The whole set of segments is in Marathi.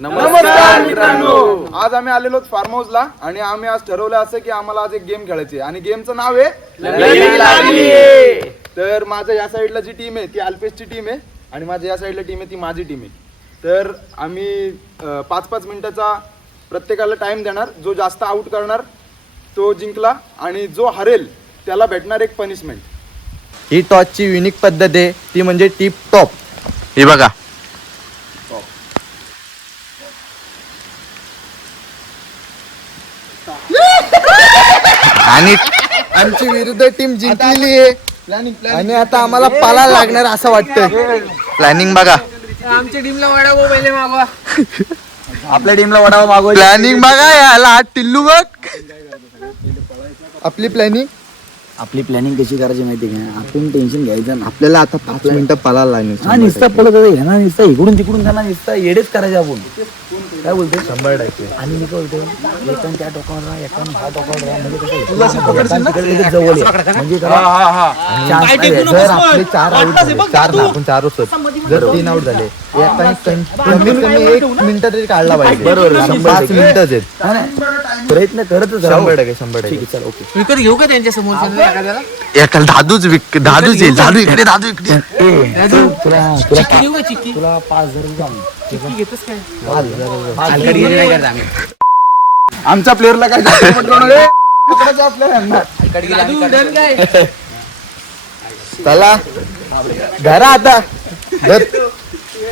नमस्कार मित्रांनो, आज आम्ही आलेलो फार्म हाऊसला आणि आम्ही आज ठरवलं असं की आम्हाला आज एक गेम खेळायची आणि गेमचं नाव आहे लंगडी लागली. तर माझ्या या साईडला जी टीम आहे ती अल्पेशची टीम आहे आणि माझ्या या साईडला टीम आहे ती माझी टीम आहे. तर आम्ही 5-5 मिनिटाचा प्रत्येकाला टाइम देणार. जो जास्त आउट करणार तो जिंकला आणि जो हरेल त्याला भेटणार एक पनिशमेंट. ही टॉसची युनिक पद्धत आहे ती म्हणजे टिप टॉप. हे बघा आणि आमची विरुद्ध टीम जिंकलेली आहे आणि आता आम्हाला पाला लागणार असं वाटतंय. प्लॅनिंग बघा. आमच्या टीमला वडापाव पहिले मागवा. आपल्या टीमला वडावा मागव. प्लॅनिंग बघा याला हात टिल्लू बघ. आपली प्लॅनिंग कशी करायची माहिती का? आपण टेन्शन घ्यायचं. आपल्याला आता 5 मिनिटं पाला लागणार. निस्ता पडत ना, निस्ता इकडून तिकडून त्यांना निस्ता येडेच करायचे आपण. काय बोलतो 100%. आणि मी काय बोलतो एकान त्या टोकावर राहा, एकान ह्या टोकावर राहा, म्हणजे कसं जवळ आहे. म्हणजे जर आपले 4 आउट झाले, आपण 4 होतो, जर 3 आउट झाले एकाने कमीत कमी 1 मिनिट तरी काढला पाहिजे. बरोबर 5 मिनिटच आहेत. प्रयत्न करतच 100%. चल ओके. विकत घेऊ का त्यांच्या समोर एकाला दादूच येईल. दादू इकडे, दादू इकडे. चिक्की देऊ का? चिक्की तुला 5,000 चिक्की घेतोस काय? 5,000 आमच्या प्लेअरला काय जास्त पटकवणार आहे? काय चला घरा आता.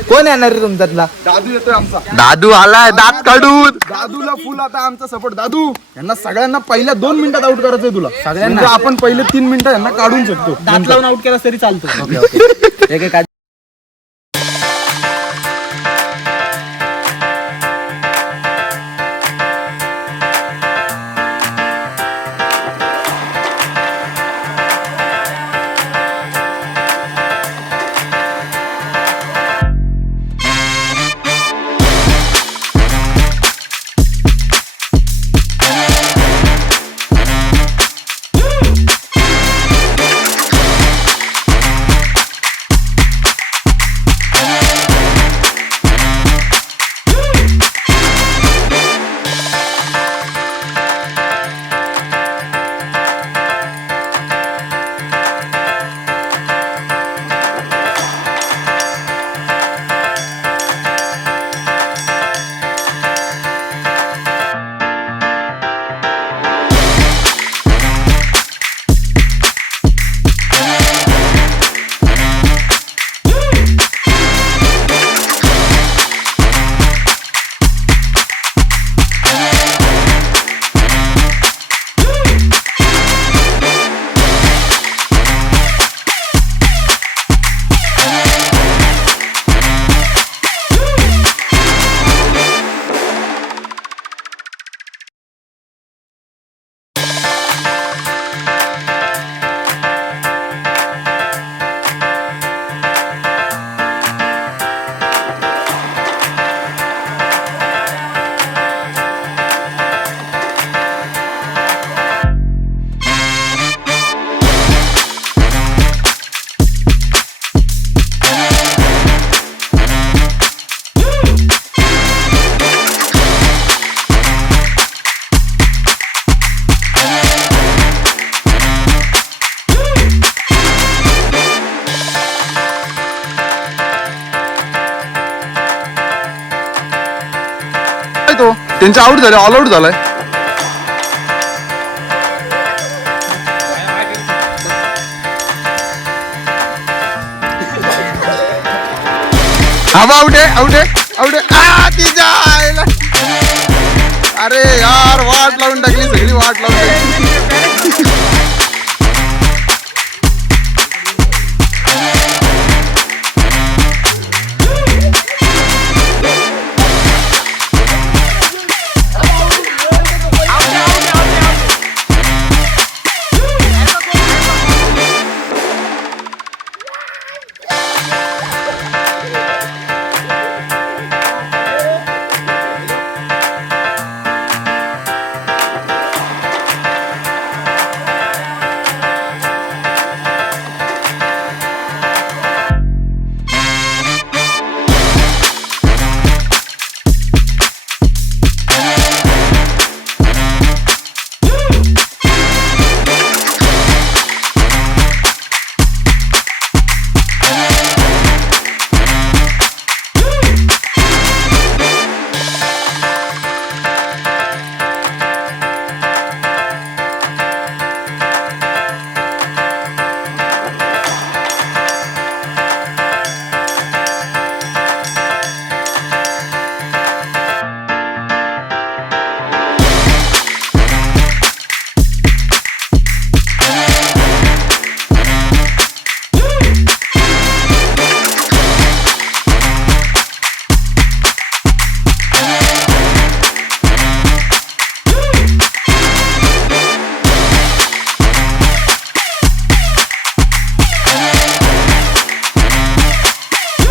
कोण येणार रे तुमच्यातला? दादू येतोय आमचा. दादू आलाय दात काढून. दादूला फुल आता आमचा सपोर्ट. दादू यांना सगळ्यांना पहिल्या 2 मिनिटात आउट करायचंय तुला. सगळ्यांना आपण पहिले 3 मिनिटं यांना काढून शकतो. दात लावून आउट केला तरी चालतो. तो त्यांच्या आउट झाले, ऑल आउट झालाय. हा आउट आहे. अरे यार वाट लावून टाकली, सगळी वाट लावून टाकली.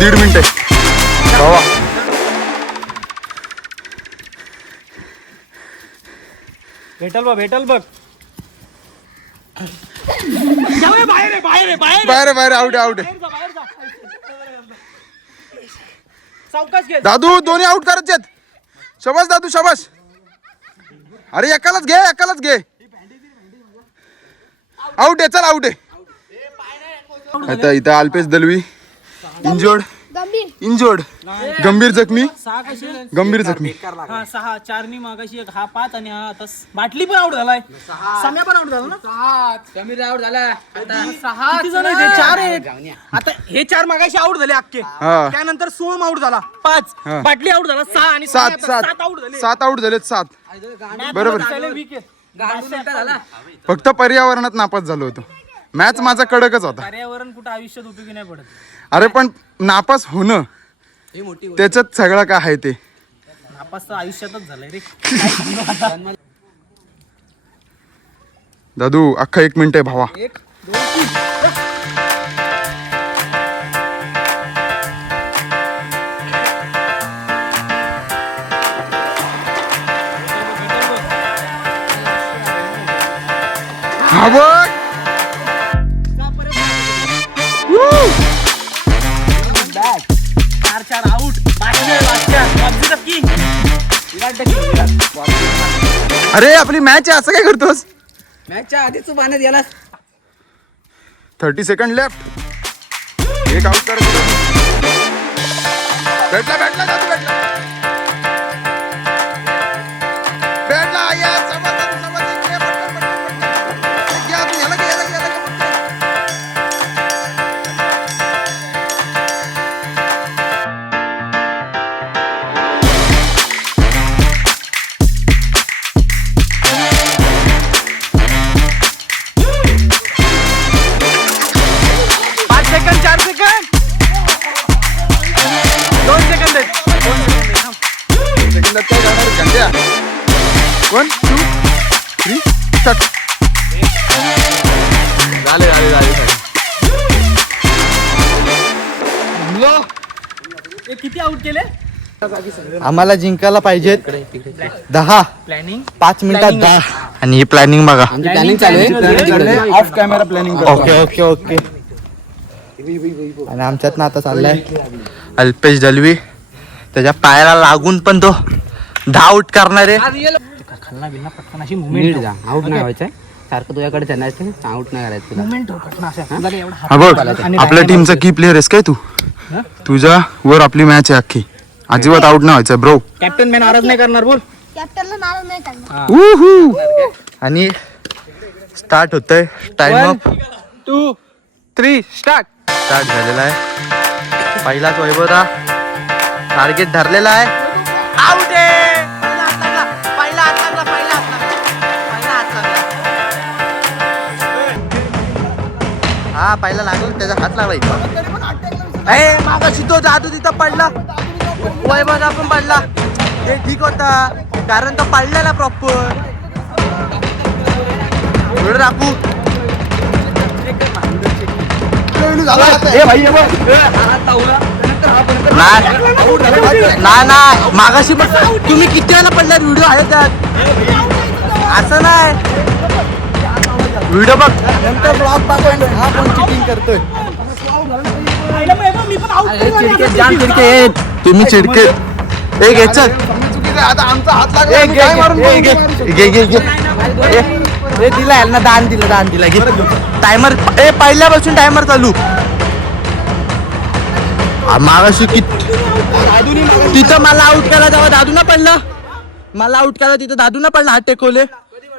1.5 मिनिटं भावा. भेटल बघ बाहेर आउट आहे. सावकाश घे. दादू दोन्ही आउट करायचे आहेत. शाबास दादू शाबास. अरे एकालाच घे. आउट आहे, चल आउट आहे. आता इथं अल्पेश दलवी इंजोर्ड गंभीर जखमी. हा 6 4नी मागाशी एक, हा 5 आणि हा आता बाटली पण आउट झालाय. सम्या पण आउट झाला ना. समीर आउट झाला. किती जण आहेत? 4 आहेत. आता हे 4 मागाशी आउट झाले अख्खे. हा. त्यानंतर सोम आउट झाला 5, बाटली आउट झाला 6 आणि 7 आउट झाले. 7 आउट झालेत 7. बरोबर. झाला. फक्त पर्यावरणात नापास झालो होतो. मॅच माझा कडकच होता. पर्यावरण कुठं आयुष्यात उपयोगी नाही पडत. अरे पण नापास होणं त्याच्यात सगळं काय आहे ते. नापास तर आयुष्यातच झालंय रे. दादू अख्खा 1 मिनिट आहे भावा. 1 2 3 हा बघ. 4 आउट. अरे आपली मॅच आहे, असं काय करतोस. मॅचच्या आधीच तू पाण्यात गेलास. 30 सेकंड लेफ्ट. एक आउट कर. भेटला दादू भेटला. या समज घे, पटकन. घ्या तू, याला घे. सेकंदात काय करणार घंट्या. 1 2 3 स्टार्ट. झाले. किती आउट केले? आम्हाला जिंकायला पाहिजेत 10 प्लॅनिंग 5 मिनिटात 10. आणि ही प्लॅनिंग बघा. प्लॅनिंग चालू आहे. Off camera planning. ओके. आणि आमच्यात ना आता चाललाय अल्पेश दलवी. त्याच्या पायाला लागून पण तो 10 आउट करणार आहे. खालना बिलना पटकन अशी नीट मुवमेंट जा. आउट नाही व्हायचंय. सारखं तुझ्याकडे चढायचं. आउट नाही करायचं तुला. मुवमेंट पटकन असं झालं एवढा हा बघ, आपल्या टीमचा की प्लेअर आहेस काय तू. तुझ्या वर आपली मॅच आहे अख्खी. अजिबात आउट नाही व्हायचं ब्रो. कॅप्टन मी नाराज नाही करणार. बोल. कॅप्टनला नाराज नाही करणार. आणि स्टार्ट होतंय. Time up. 2 3 स्टार्ट. स्टार्ट झालेला आहे. पहिलाच वैभवदा टार्गेट धरलेला आहे. आउट आहे. हा पहिला लागला, त्याचा हात लागला. ए मागाशी तो जादू तिथं पडला. वैभवदा पण पडला. हे ठीक होता कारण तो पडलेला प्रॉपर. पुढे राखू. ना मागाशी पण तुम्ही किती वेळा पडल्यात. व्हिडिओ आहे त्यात. असं नाही. व्हिडिओ बघ नंतर ब्लॉग बघ. हा पण चिटिंग करतोय. तुम्ही चिडके. एक याच्यात आता आमचा हात लागला. हे दिला ना. दान दिला घे. टायमर पहिल्यापासून टायमर चालू. मागाशी तिथं मला आउट केला तेव्हा दादू ना पडला. मला आउट केला तिथं दादू ना पडला. हात टेकवले.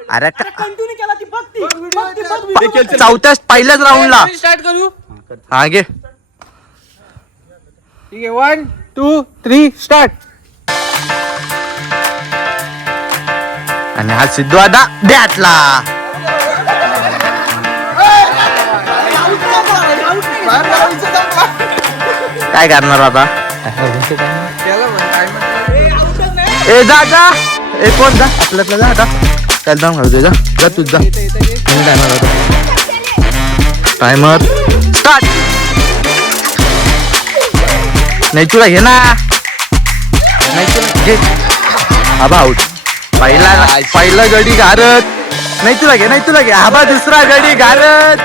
अरे कंटिन्यू केला ती बघ. चौथ्या पहिल्याच राऊंडला. स्टार्ट करू. हा घे. ठीक आहे. 1 2 3 स्टार्ट. आणि हा सिद्धू आता बॅटला. काय करणार आता. ए जा ए कोण जा आपल्यातला जा. आता त्याला जाऊन घालतोय. जा तूच जा. टायमर होता. Timer start. नाही तुला घे ना, नाही तुला घे. आबा आऊट. पहिला गडी गारत, नाही तुला घे, नाही तुला घे. आबा दुसरा गडी गारत,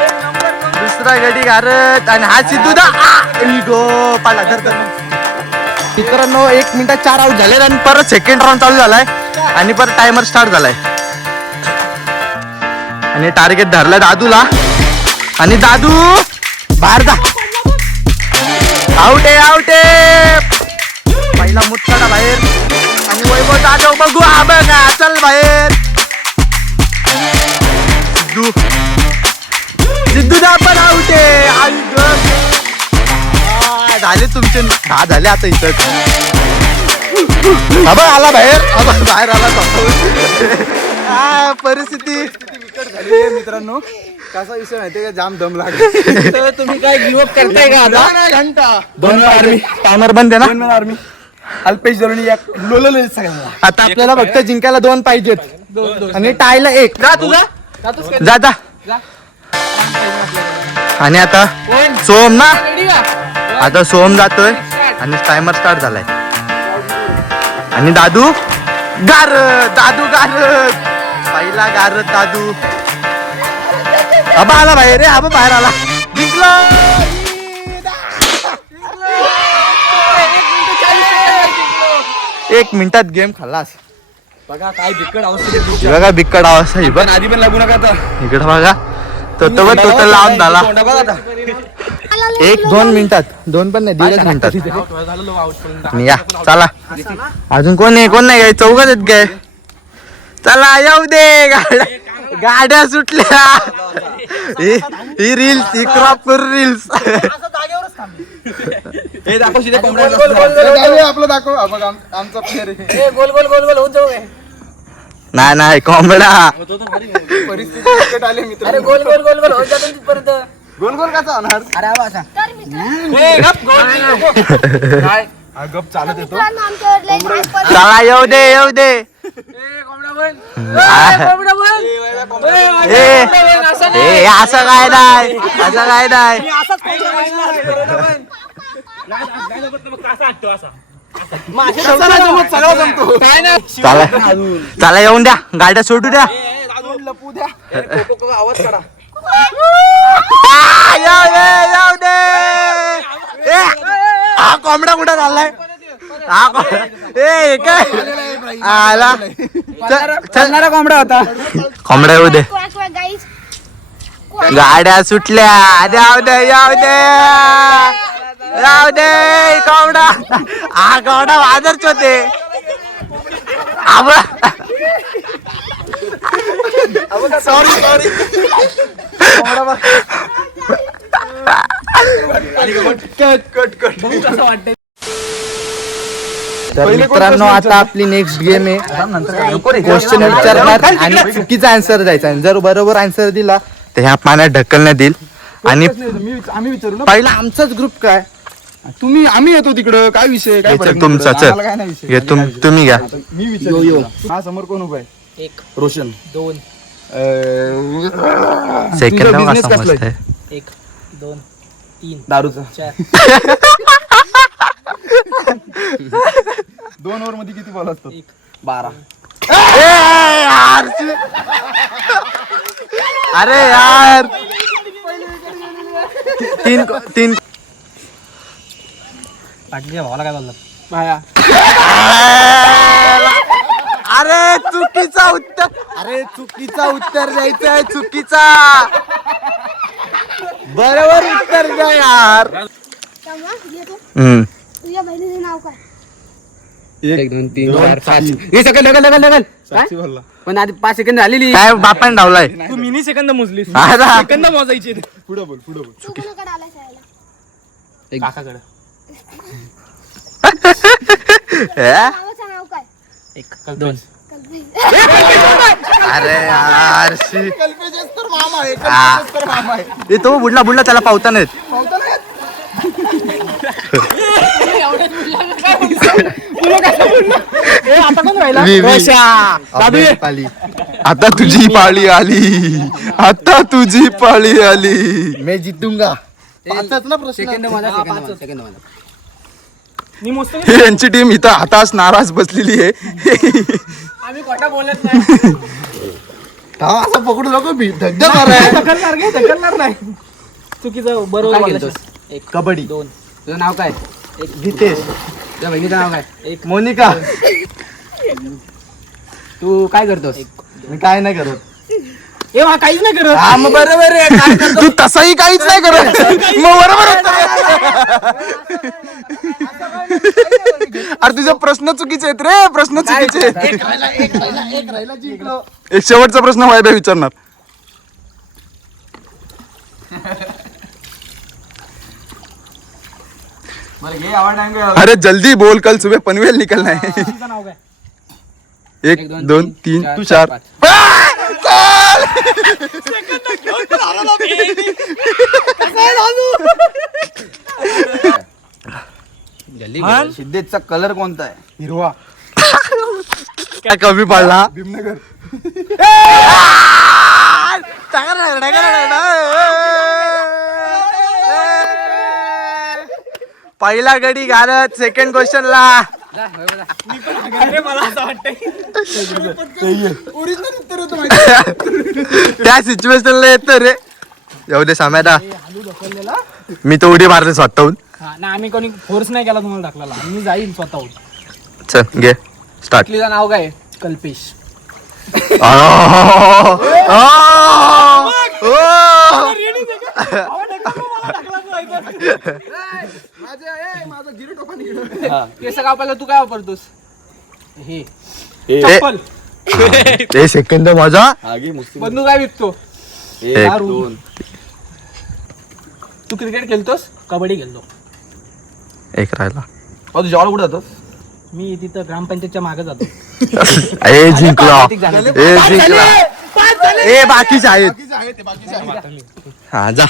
दुसरा गडी गारत आणि हा सिद्धू दा गो पाला धर. मित्रांनो 1 मिनिटात 4 आऊट झाले आणि परत सेकंड राऊंड चालू झालाय आणि परत टायमर स्टार्ट झालाय आणि टार्गेट धरलाय दादूला आणि दादू बाहेर जा. आउट आहे, आउट आहे. पहिला मुतखडा बाहेर आणि वैभव जाधव बघू. हा बघा, चल बाहेर. सिद्धू, सिद्धू दा पण आउट आहे. आई गं. झाले तुमचे 10 झाले आता इथं. आबा आला बाहेर, आबा बाहेर आला. परिस्थिती विकेट झाली आहे मित्रांनो. कसा विषय माहितीये का, जाम दम लागला. तर तुम्ही काय गिव्हअप करताय का आता? घंटा दोन आर्मी टायमर बंद आहे ना. आर्मी अल्पेश जवळ एक लोलले सगळ्यांना. आता आपल्याला फक्त जिंकायला 2 पाहिजेत आणि टायला 1. जा तुझा जा जा. आणि आता सोम ना, आता सोम जातोय आणि टायमर स्टार्ट झालाय आणि दादू गारत, दादू गारत. पहिला गारत दादू. आबा आला बाहेर रे, आबा बाहेर आला. जिंकलो. 1 मिनिटात गेम खाल्लास. बघा काय बिकट अवस्था. बघा बिकट अवस्था ही बघ. आधी पण लागू नका आता. इकडे बघा टोटल लावून झाला. 1-2 मिनिटात, 2 पण नाही 1.5 मिनिटात. आणि या चला, अजून कोण नाही, कोण नाही काय, 4 आहेत काय. चला येऊ दे. गाड्या सुटल्या. ही रील्स, ही क्रॉप करू रील्स. आपलं दाखव. हा बघ आमचा प्लेअर आहे. गोल गोल गोल गोल होत जाऊ. नाही नाही कोंबडा. परिस्थिती बिकट आली मित्र. अरे गोल गोल गोल गोल होत जातो तिथपर्यंत. गोल गोल कसा होणार. अरे आवा असा. तर मित्रांनो काय गप चालत येतो. आमच्यावर लय मास पडला. चला येऊ दे, येऊ दे. ए असं काय नाही, असं काय नाही. सगळं जमतो. चला चला येऊन द्या, गाड्या सोडू द्या. लपू द्या. आवाज काढा. येऊ दे, येऊ दे. ए, हा कोंबडा कुठं चाललाय. हा ए काय आला. चलणारा कोंबडा होता. कोंबडा येऊ दे. क्वॅक क्वॅक गाईस. गाड्या सुटल्या. जाऊ दे, येऊ दे, जाऊ दे. कोंबडा, हा कोंबडा वाजरच होते. Sorry sorry. तर मित्रांनो आता आपली नेक्स्ट गेम आहे. क्वेश्चन विचारणार आणि चुकीचा आन्सर द्यायचा. आणि जर बरोबर आन्सर दिला तर ह्या पाण्यात ढकलण्यात येईल. आणि आम्ही विचारू ना. पहिला आमचाच ग्रुप काय, तुम्ही आम्ही येतो तिकडं. काय विषय काय फरक नाही तुमचा पडत. आम्हाला काय नाही चल विषय. हे तुम्ही घ्या. मी विचार. हा समोर कोण उभा आहे. 1 रोशन. 2 सेकंड तुझा business कसला आहे? 1 2 3 दारूचा. 4 2 ओव्हर मध्ये किती बॉल असतात. 12. अरे यार 3 पाटलीच्या भावाला काय बोलला. अरे चुकीचा उत्तर. अरे चुकीचा उत्तर द्यायचं आहे. चुकीचा. बरोबर उत्तर द्या यार. तेव्हा घेतो. हम्म. तुझ्या बहिणीचे नाव काय. 1 2 3 4 5. हे सेकंड ढकल. साक्षी बोलला. पण आधी 5 सेकंद झालेली. काय बापान धावलाय. तू मिनी सेकंद मोजलीस. आता सेकंद मोजायची. पुढे बोल पुढे बोल. तू कोणाकडे आलाय शाळेला. काकाकडे. नावाचं नाव काय. 1 2 कल्पेश. अरे यार शी. कल्पेश तर मामा आहे. हा. कल्पेश तर मामा आहे. हे तो बुडला त्याला पावता नाहीत. आता कोण राहिला. आता तुझी पाळी आली. आता तुझी पाळी आली. मी जितूंगा. पाचच ना प्रश्न. सेकंद माझा. मी मोजतो ही यांची टीम इथं हातास नाराज बसलेली आहे. आम्ही खोटा बोलत नाही. असं पकडू नको मी धगधग करायला. ढकलणार नाही. चुकीचं बरोबर काय बोललास. खेळतोस? एक कबड्डी. दोन तुझं नाव काय? गीतेश. तुझ्या बहिणीचं नाव काय? मोनिका. तू काय करतोस? मी काय नाही करत. ए हा काहीच नाही करत. हा मग बरोबर आहे. काय करतो? तू तसंही काहीच नाही करत. मग बरोबर अरे तुझे प्रश्न चुकीचे आहेत रे. प्रश्न चुकीचे आहेत. एक राहिला जिंकलो. एक शेवटचा प्रश्न वायब्या विचारणार. बरं घे आवाज टाइम घ्या. अरे जल्दी बोल, कल सुबह पनवेल निकलना है. तुझं नाव काय? 1 2 3 4 जल्दी सिद्धेशचा कलर कोणता आहे? हिरवा. काय कमी पडला. भीमनगर. पहिला गडी घालत सेकंड क्वेश्चनला. अरे मला असं वाटतंय त्या सिच्युएशनला येतो रे. जाऊ दे साम्यादा. मी तर उडी मारले स्वतःहून. हा ना आम्ही कोणी फोर्स नाही केला तुम्हाला ढकलायला. आम्ही जाईल स्वतःहून. चल घे स्टार्ट. तुझं नाव काय? कल्पेश. माझा गिरी टोपा निघाला. केस कापायला तू काय वापरतोस? हे ए चप्पल. ए, सेकंद माझा. बंदूक काय विकतो? तू क्रिकेट खेळतोस? कबड्डी खेळतो. एक राहिला. तू जॉल कुठे जातोस? मी तिथं ग्रामपंचायतच्या मागे जातो. ए जिंकला. किती झाले? ए जिंकला. ए बाकीचे आहेत. हा जा.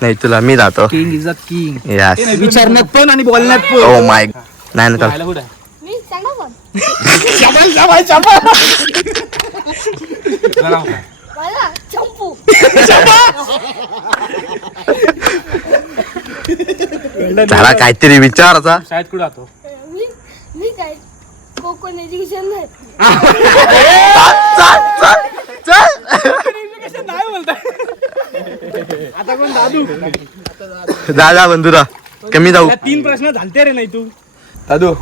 नाही तुला मी जातो. King is a king. Yes. विचारण्यात पण आणि बोलण्यात पण. Oh my. नाही ना चल. राहायला कुठं आहे? मी सांगा पण तुझं नाव काय? मला चंपू. त्याला काहीतरी विचारायचा. शाळेत कुठं राहतो? मी मी काय कोकण एज्युकेशन नाही. नाही बोलताय. आता कोण दादू? जा बंधुरा. कमी जाऊ. 3 प्रश्न झालते रे नाही तू. दादू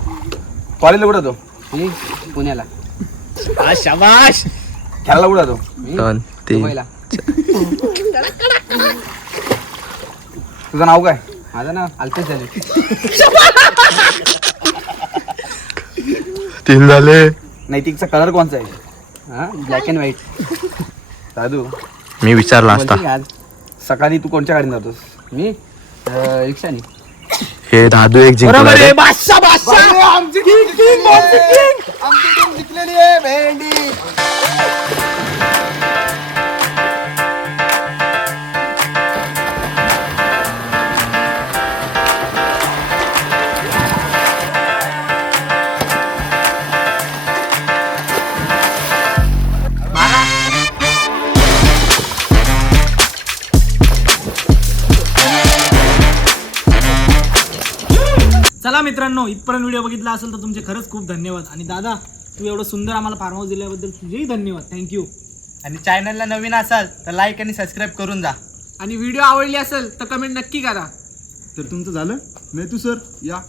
कॉलेजला कुठे जातो? मी पुण्याला. शाबाश. खेळायला कुठे जातो? 2 3 दुबईला. तुझं नाव काय? माझं नाव अल्पेश झाले. 3 झाले. नैतिकचा कलर कोणता आहे? हा ब्लॅक अँड व्हाईट. दादू मी विचारला असता. बोलते की आज सकाळी तू कोणत्या गाडीने जातोस? मी रिक्षाने. हे दादू एक जिंकला बरोबर रे. आहे. बादशाह बादशाह. आमची टीम जिंकलेली आहे भेंडी. चला मित्रांनो, इथपर्यंत व्हिडिओ बघितला असेल तर तुमचे खरंच खूप धन्यवाद. आणि दादा तू एवढं सुंदर आम्हाला फार्म हाऊस दिल्याबद्दल तुझेही धन्यवाद. थँक्यू. आणि चॅनलला नवीन असाल तर लाईक आणि सबस्क्राईब करून जा. आणि व्हिडिओ आवडली असेल तर कमेंट नक्की करा. तर तुमचं झालं? नाही तू सर या.